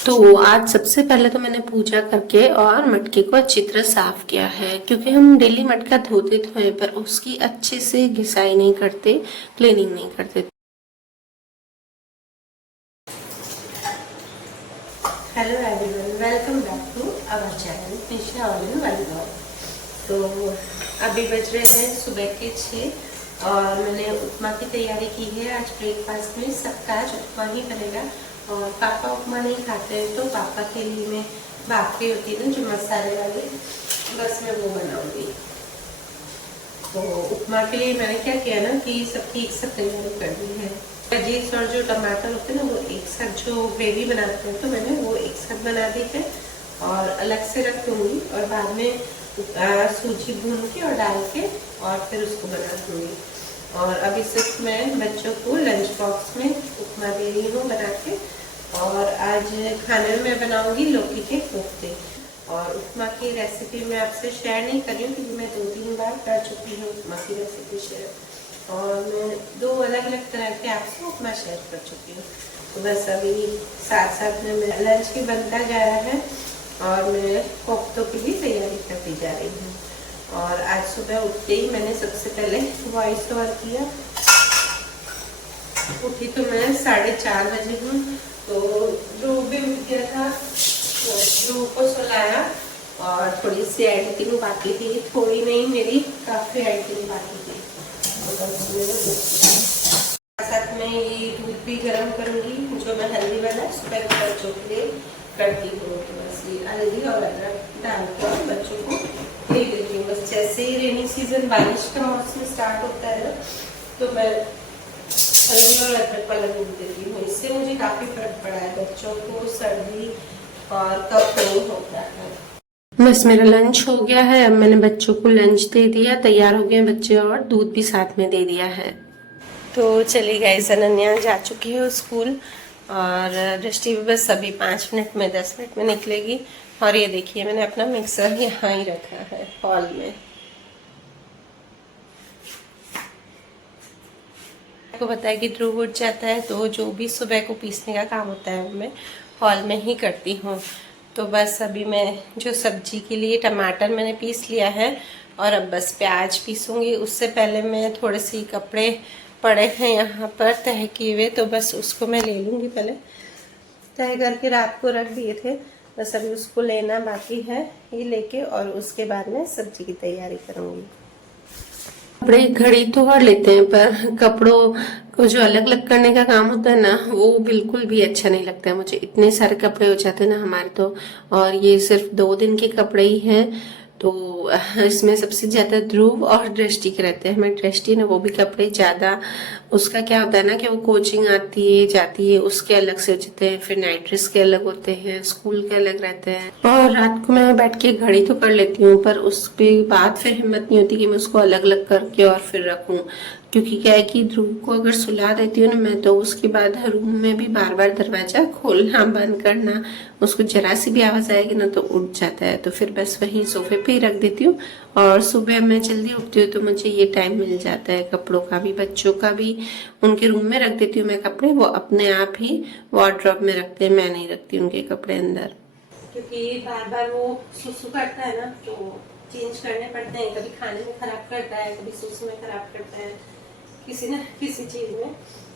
तो आज सबसे पहले तो मैंने पूजा करके और मटके को अच्छी तरह साफ किया है, क्योंकि हम डेली मटका धोते तो हैं पर उसकी अच्छे से घिसाई नहीं करते, क्लीनिंग नहीं करते। Hello everyone, welcome back to our channel Nisha all in one blog. तो अभी बज रहे हैं सुबह के 6 और मैंने उपमा की तैयारी की है। आज ब्रेकफास्ट में सबका आज उपमा ही बनेगा और पापा उपमा नहीं खाते हैं, तो पापा के लिए मैं भाकरी होती है ना जो मसाले वाली, बस मैं वो बनाऊंगी। तो उपमा के लिए मैंने क्या किया ना कि सबकी एक साथ तैयारी कर दी है। वेजीज और जो टमाटर होते हैं ना वो एक साथ जो ग्रेवी बनाते हैं, तो मैंने वो एक साथ बना दी है और अलग से रख दूँगी और बाद में सूजी भून के और डाल के और फिर उसको बना दूँगी। और अभी सिर्फ मैं बच्चों को लंच बॉक्स में उपमा दे रही हूँ बना के। और आज खाने में मैं बनाऊँगी लौकी के कोफ्ते। और उपमा की रेसिपी मैं आपसे शेयर नहीं कर रही हूँ क्योंकि मैं 2-3 बार कर चुकी हूँ उपमा की रेसिपी शेयर, और मैं 2 अलग अलग तरह के आपसे उपमा शेयर कर चुकी हूँ। तो बस अभी साथ साथ में मेरा लंच भी बनता जा रहा है और मैं कोफ्तों की भी तैयारी करती जा रही हूँ। और आज सुबह उठते ही मैंने सबसे पहले वॉइस ओवर किया। उठी तो मैं 4:30 बजे हूँ। तो ध्रुव भी उठ गया था, तो ध्रुव को सुलाया और थोड़ी सी एडिटिंग बाकी थी, थोड़ी नहीं मेरी काफ़ी एडिटिंग बाकी थी। तो बस साथ में ये दूध भी गर्म करूँगी जो मैं हल्दी वाला सुबह के बच्चों के लिए करती हूँ। तो बस ये हल्दी और अदरक डालकर बच्चों को दे देती हूँ। बस जैसे ही रेनी सीजन बारिश का मौसम स्टार्ट होता है ना, तो मैं हल्दी और अदरक वाला दूध देती हूँ। इससे मुझे काफ़ी फर्क पड़ा है, बच्चों को सर्दी और कफ नहीं होता है। बस मेरा लंच हो गया है, अब मैंने बच्चों को लंच दे दिया, तैयार हो गए बच्चे और दूध भी साथ में दे दिया है। तो चली गई, अनन्या जा चुकी है स्कूल और दृष्टि भी बस अभी 5 मिनट में 10 मिनट में निकलेगी। और ये देखिए मैंने अपना मिक्सर यहाँ ही रखा है हॉल में। को बताया कि ध्रुव उठ जाता है तो जो भी सुबह को पीसने का काम होता है वो मैं हॉल में ही करती हूँ। तो बस अभी मैं जो सब्जी के लिए टमाटर मैंने पीस लिया है और अब बस प्याज पीसूँगी। उससे पहले मैं थोड़े से कपड़े पड़े हैं यहाँ पर तह किए हुए, तो बस उसको मैं ले लूँगी। पहले तह करके रात को रख दिए थे, बस अभी उसको लेना बाकी है, ये लेके और उसके बाद में सब्जी की तैयारी करूँगी। कपड़े घड़ी तो कर लेते हैं पर कपड़ों को जो अलग अलग करने का काम होता है ना, वो बिल्कुल भी अच्छा नहीं लगता है मुझे। इतने सारे कपड़े हो जाते हैं ना हमारे तो, और ये सिर्फ 2 दिन के कपड़े ही हैं। तो इसमें सबसे ज्यादा ध्रुव और दृष्टि के रहते हैं। हमारी दृष्टि ना वो भी कपड़े ज्यादा, उसका क्या होता है ना कि वो कोचिंग आती है जाती है, उसके अलग से हो जाते हैं, फिर नाइट ड्रेस के अलग होते हैं, स्कूल के अलग रहते हैं। और रात को मैं बैठ के घड़ी तो कर लेती हूँ पर उसके बाद फिर हिम्मत नहीं होती कि मैं उसको अलग अलग करके और फिर रखूँ, क्योंकि क्या है कि ध्रुव को अगर सुला देती हूँ ना मैं, तो उसके बाद रूम में भी बार बार दरवाजा खोलना बंद करना, उसको जरा सी भी आवाज आएगी ना तो उठ जाता है। तो फिर बस वही सोफे पे ही रख देती हूँ और सुबह मैं जल्दी उठती हूँ तो मुझे ये टाइम मिल जाता है कपड़ों का भी, बच्चों का भी। उनके रूम में रख देती हूँ मैं कपड़े, वो अपने आप ही वार्डरोब में रखते हैं, मैं नहीं रखती उनके कपड़े अंदर, क्योंकि बार बार वो सुसु करता है ना तो चेंज करने पड़ते हैं। कभी खाने में खराब करता है, कभी सुसु में खराब करता है, किसी न किसी चीज में।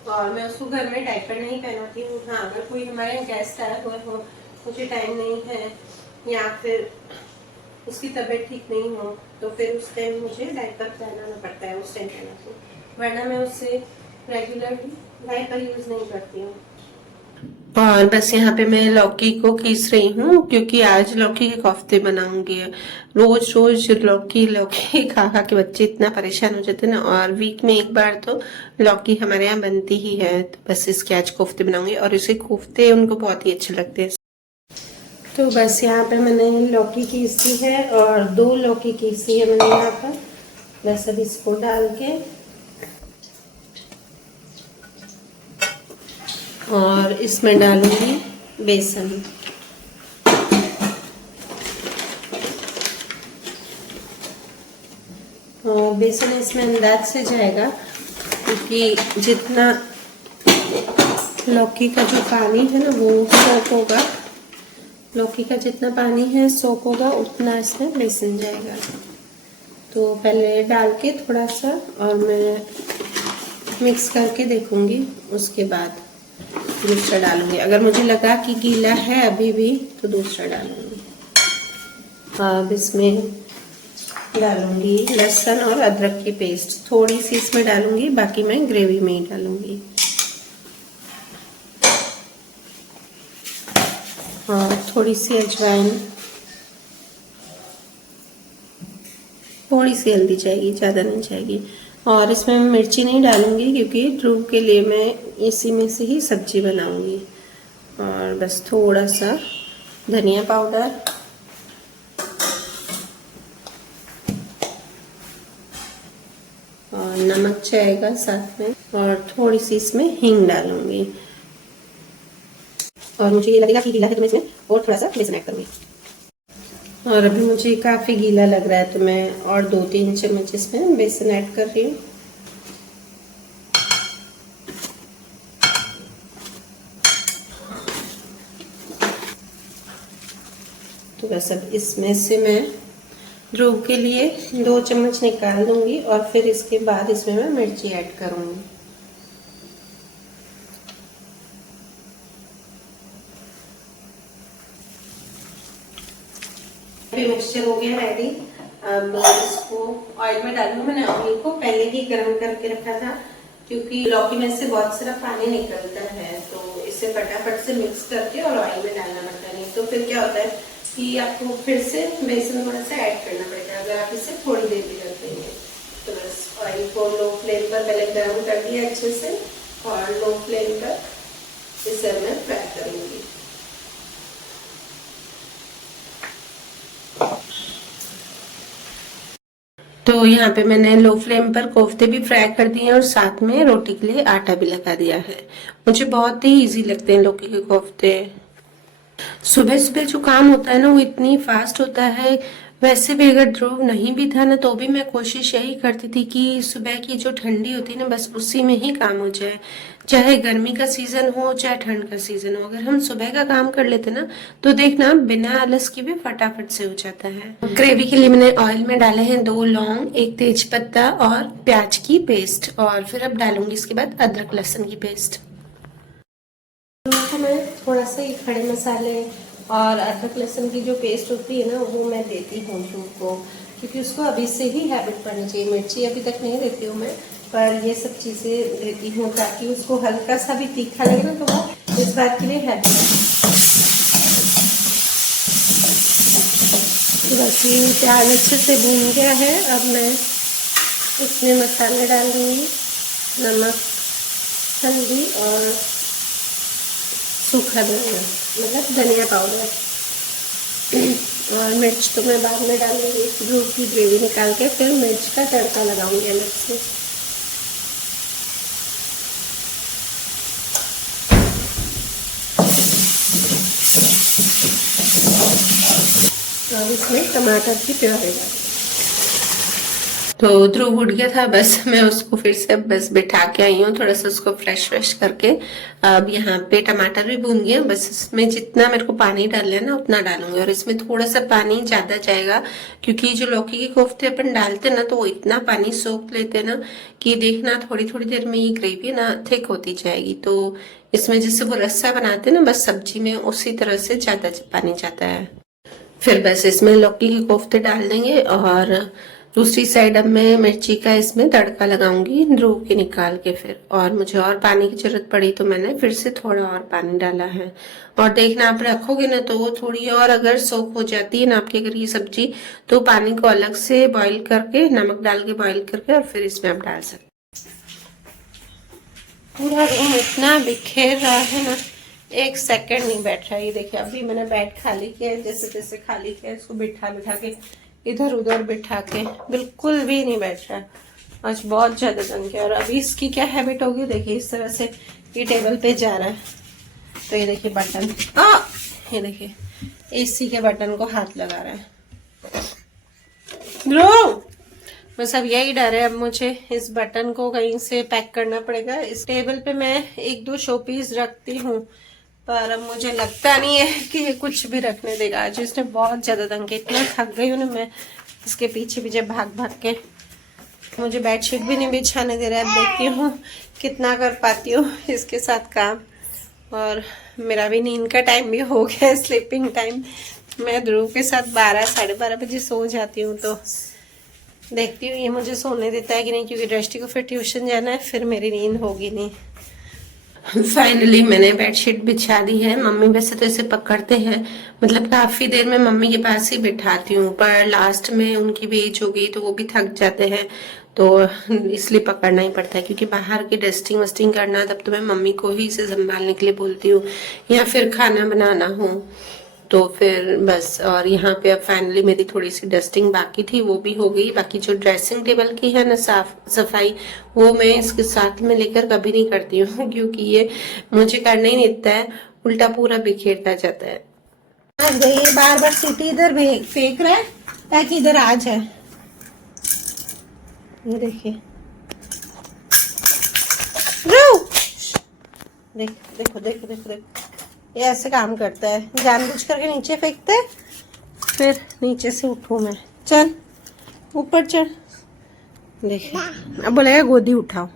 और मैं उसको घर में डायपर नहीं पहनाती हूँ। हाँ, अगर कोई हमारे गेस्ट आया हुआ हो, मुझे टाइम नहीं है या फिर उसकी तबीयत ठीक नहीं हो, तो फिर उस टाइम मुझे डायपर पहनाना पड़ता है, उस टाइम पहना तो, वरना मैं उससे रेगुलरली डायपर यूज नहीं करती हूँ। और बस यहाँ पे मैं लौकी को खींच रही हूँ क्योंकि आज लौकी के कोफ्ते बनाऊंगी। रोज रोज लौकी लौकी खा खा के बच्चे इतना परेशान हो जाते हैं ना, और वीक में एक बार तो लौकी हमारे यहाँ बनती ही है। तो बस इसके आज कोफ्ते बनाऊंगी और इसे कोफ्ते उनको बहुत ही अच्छे लगते हैं। तो बस यहाँ पे मैंने लौकी खींची है और 2 लौकी खींची है मैंने यहाँ पर। बस अब इसको डाल के और इसमें डालूंगी बेसन। और बेसन इसमें अंदाज से जाएगा क्योंकि जितना लौकी का जो पानी है ना वो सोख होगा लौकी का जितना पानी है सोख होगा उतना इसमें बेसन जाएगा। तो पहले डाल के थोड़ा सा और मैं मिक्स करके देखूंगी, उसके बाद दूसरा डालूंगी। अगर मुझे लगा कि गीला है अभी भी तो दूसरा डालूंगी। अब इसमें डालूंगी लहसुन और अदरक की पेस्ट, थोड़ी सी इसमें डालूंगी, बाकी मैं ग्रेवी में ही डालूंगी। और थोड़ी सी अजवाइन, थोड़ी सी हल्दी चाहिए, ज़्यादा नहीं चाहिए। और इसमें मैं मिर्ची नहीं डालूंगी क्योंकि ध्रुव के लिए मैं इसी में से ही सब्जी बनाऊंगी। और बस थोड़ा सा धनिया पाउडर और नमक जाएगा साथ में, और थोड़ी सी इसमें हींग डालूंगी। और मुझे ये लगेगा कि गीला है तो मैं इसमें और थोड़ा सा बेसन ऐड करूंगी। और अभी मुझे काफ़ी गीला लग रहा है तो मैं और 2-3 चम्मच इसमें बेसन ऐड कर रही हूँ। तो बस अब इसमें से मैं ध्रुव के लिए 2 चम्मच निकाल दूंगी और फिर इसके बाद इसमें मैं मिर्ची ऐड करूंगी। मिक्सचर हो गया रेडी। अब इसको ऑयल में डालूंगी। मैंने ऑयल को पहले ही गर्म करके रखा था क्योंकि लौकी में से बहुत सारा पानी निकलता है, तो इसे फटाफट से मिक्स करके और ऑयल में डालना पड़ता है। नहीं तो फिर क्या होता है कि आपको फिर से बेसन थोड़ा सा ऐड करना पड़ेगा अगर आप इसे थोड़ी देर भी करते हैं। तो बस ऑयल को लो फ्लेम पर पहले गर्म कर दिया अच्छे से और लो फ्लेम पर इसे मैं फ्राई करूंगी। तो यहाँ पे मैंने लो फ्लेम पर कोफ्ते भी फ्राई कर दिए हैं और साथ में रोटी के लिए आटा भी लगा दिया है। मुझे बहुत ही इजी लगते हैं लौकी के कोफ्ते। सुबह सुबह जो काम होता है ना वो इतनी फास्ट होता है। वैसे भी अगर ध्रुव नहीं भी था ना तो भी मैं कोशिश यही करती थी कि सुबह की जो ठंडी होती है ना बस उसी में ही काम हो जाए, चाहे गर्मी का सीजन हो चाहे ठंड का सीजन हो। अगर हम सुबह का काम कर लेते ना तो देखना बिना आलस के भी फटाफट से हो जाता है। ग्रेवी के लिए मैंने ऑयल में डाले हैं 2 लौंग, 1 तेज पत्ता और प्याज की पेस्ट, और फिर अब डालूंगी इसके बाद अदरक लहसुन की पेस्ट। तो मैं थोड़ा सा ये खड़े मसाले और अदरक लहसुन की जो पेस्ट होती है ना वो मैं देती हूँ उनको, क्योंकि उसको अभी से ही हैबिट पड़नी चाहिए। मिर्ची अभी तक नहीं देती हूँ मैं, पर ये सब चीज़ें देती हूँ ताकि उसको हल्का सा भी तीखा लगे ना तो वो इस बात के लिए हैबिट है। बस ये प्याज अच्छे से भून गया है। अब मैं इसमें मसाले डाल दूँगी, नमक, हल्दी और सूखा धनिया मतलब धनिया पाउडर, और मिर्च तो मैं बाद में डालूंगी। ध्रुव की ग्रेवी निकाल के फिर मिर्च का तड़का लगाऊंगी अलग से। और इसमें टमाटर की प्योरी डालूंगी। तो ध्रुव उठ गया था, बस मैं उसको फिर से बस बिठा के आई हूँ, थोड़ा सा उसको फ्रेश करके। अब यहाँ पे टमाटर भी भून गया, बस इसमें जितना मेरे को पानी डालना है ना उतना डालूंगी। और इसमें थोड़ा सा पानी ज्यादा जाएगा क्योंकि जो लौकी के कोफ्ते अपन डालते ना तो वो इतना पानी सोख लेते ना कि देखना थोड़ी थोड़ी देर में ये ग्रेवी ना थिक होती जाएगी। तो इसमें जैसे वो रस्सा बनाते ना बस सब्जी में उसी तरह से ज्यादा पानी जाता है। फिर बस इसमें लौकी के कोफ्ते डाल देंगे और दूसरी साइड अब मैं मिर्ची का इसमें तड़का लगाऊंगी ध्रुव के निकाल के फिर। और मुझे और पानी की जरूरत पड़ी तो मैंने फिर से थोड़ा और पानी डाला है। और देखना आप रखोगे ना तो वो थोड़ी और अगर सोख हो जाती है ना आपकी अगर ये सब्जी तो पानी को अलग से बॉईल करके नमक डाल के बॉईल करके और फिर इसमें आप डाल सकते। पूरा रूम इतना बिखेर रहा है ना, 1 सेकंड नहीं बैठ रहा। ये देखिए अभी मैंने बेड खाली किया है, जैसे तैसे खाली किया है, इसको बिठा के इधर उधर बिठा के बिल्कुल भी नहीं बैठ रहा। आज बहुत ज्यादा तंग किया। और अभी इसकी क्या हैबिट होगी देखिए, इस तरह से ये टेबल पे जा रहा है तो ये देखिए बटन, ये देखिए एसी के बटन को हाथ लगा रहा है। ध्रुव बस अब यही डर है, अब मुझे इस बटन को कहीं से पैक करना पड़ेगा। इस टेबल पे मैं 1-2 शो पीस रखती हूँ पर अब मुझे लगता नहीं है कि ये कुछ भी रखने देगा। आज इसने बहुत ज़्यादा तंग किया, इतना थक गई हूँ ना मैं इसके पीछे पीछे भाग भाग के। मुझे बेडशीट भी नहीं बिछाने दे रहा है। अब देखती हूँ कितना कर पाती हूँ इसके साथ काम। और मेरा भी नींद का टाइम भी हो गया है, स्लीपिंग टाइम। मैं ध्रुव के साथ 12 साढ़े 12 बजे सो जाती हूँ। तो देखती हूँ ये मुझे सोने देता है कि नहीं, क्योंकि दृष्टि को फिर ट्यूशन जाना है, फिर मेरी नींद होगी नहीं। फाइनली मैंने बेडशीट बिछा दी है। मम्मी वैसे तो इसे पकड़ते हैं, मतलब काफी देर में मम्मी के पास ही बिठाती हूँ, पर लास्ट में उनकी भी एज हो गई तो वो भी थक जाते हैं, तो इसलिए पकड़ना ही पड़ता है। क्योंकि बाहर की डस्टिंग वस्टिंग करना तब तो मैं मम्मी को ही इसे संभालने के लिए बोलती हूँ, या फिर खाना बनाना हो तो फिर बस। और यहाँ पे अब फाइनली मेरी थोड़ी सी डस्टिंग बाकी थी, वो भी हो गई। बाकी जो ड्रेसिंग टेबल की है ना सफाई, वो मैं इसके साथ में लेकर कभी नहीं करती हूँ क्योंकि ये मुझे करना ही नहीं देता है, उल्टा पूरा बिखेरता जाता है। ये बार बार सीटी इधर फेंक रहा है ताकि इधर आ जाए। ये देखिए, देखो देखो देखो देखो, ये ऐसे काम करता है, जानबूझ करके नीचे फेंकता है, फिर नीचे से उठूं मैं, चल ऊपर चढ़। देखिए अब बोलेगा गोदी उठाओ।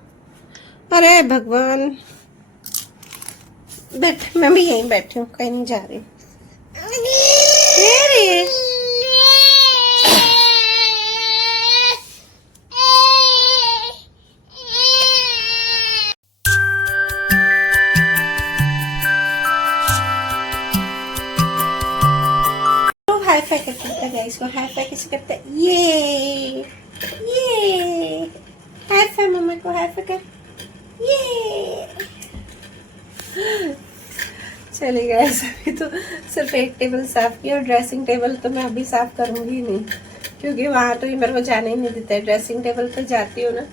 अरे भगवान, बैठ, मैं भी यहीं बैठी हूँ, कहीं नहीं जा रही। हाई फाई करता है इसको, हाई फाई कैसे करता है, ये हाई फाई मम्मा को, हाई फाई कर, ये। चलेगा ऐसा भी तो सिर्फ एक टेबल साफ किया, और ड्रेसिंग टेबल तो मैं अभी साफ करूंगी नहीं, क्योंकि वहां तो ये मेरे को जाने ही नहीं देता है। ड्रेसिंग टेबल पे जाती हूँ ना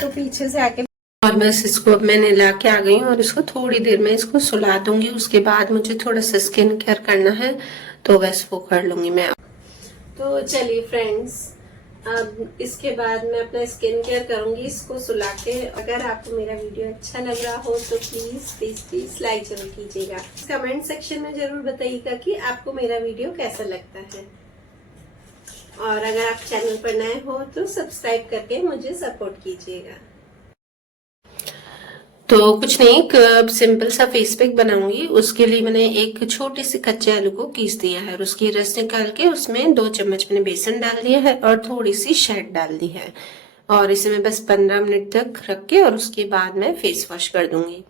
तो पीछे से आके, और बस इसको अब मैंने ला के आ गई हूँ, और इसको थोड़ी देर में इसको सुला दूंगी। उसके बाद मुझे थोड़ा सा स्किन केयर करना है, तो बस वो कर लूंगी मैं। तो चलिए फ्रेंड्स, अब इसके बाद मैं अपना स्किन केयर करूंगी इसको सुला के। अगर आपको मेरा वीडियो अच्छा लग रहा हो तो प्लीज प्लीज प्लीज लाइक जरूर कीजिएगा। कमेंट सेक्शन में जरूर बताइएगा कि आपको मेरा वीडियो कैसा लगता है, और अगर आप चैनल पर नए हो तो सब्सक्राइब करके मुझे सपोर्ट कीजिएगा। तो कुछ नहीं, एक सिंपल सा फेस पैक बनाऊंगी। उसके लिए मैंने एक छोटी सी कच्चे आलू को पीस दिया है, और उसकी रस निकाल के उसमें 2 चम्मच मैंने बेसन डाल दिया है और थोड़ी सी शहद डाल दी है, और इसे मैं बस 15 मिनट तक रख के और उसके बाद मैं फेस वॉश कर दूंगी।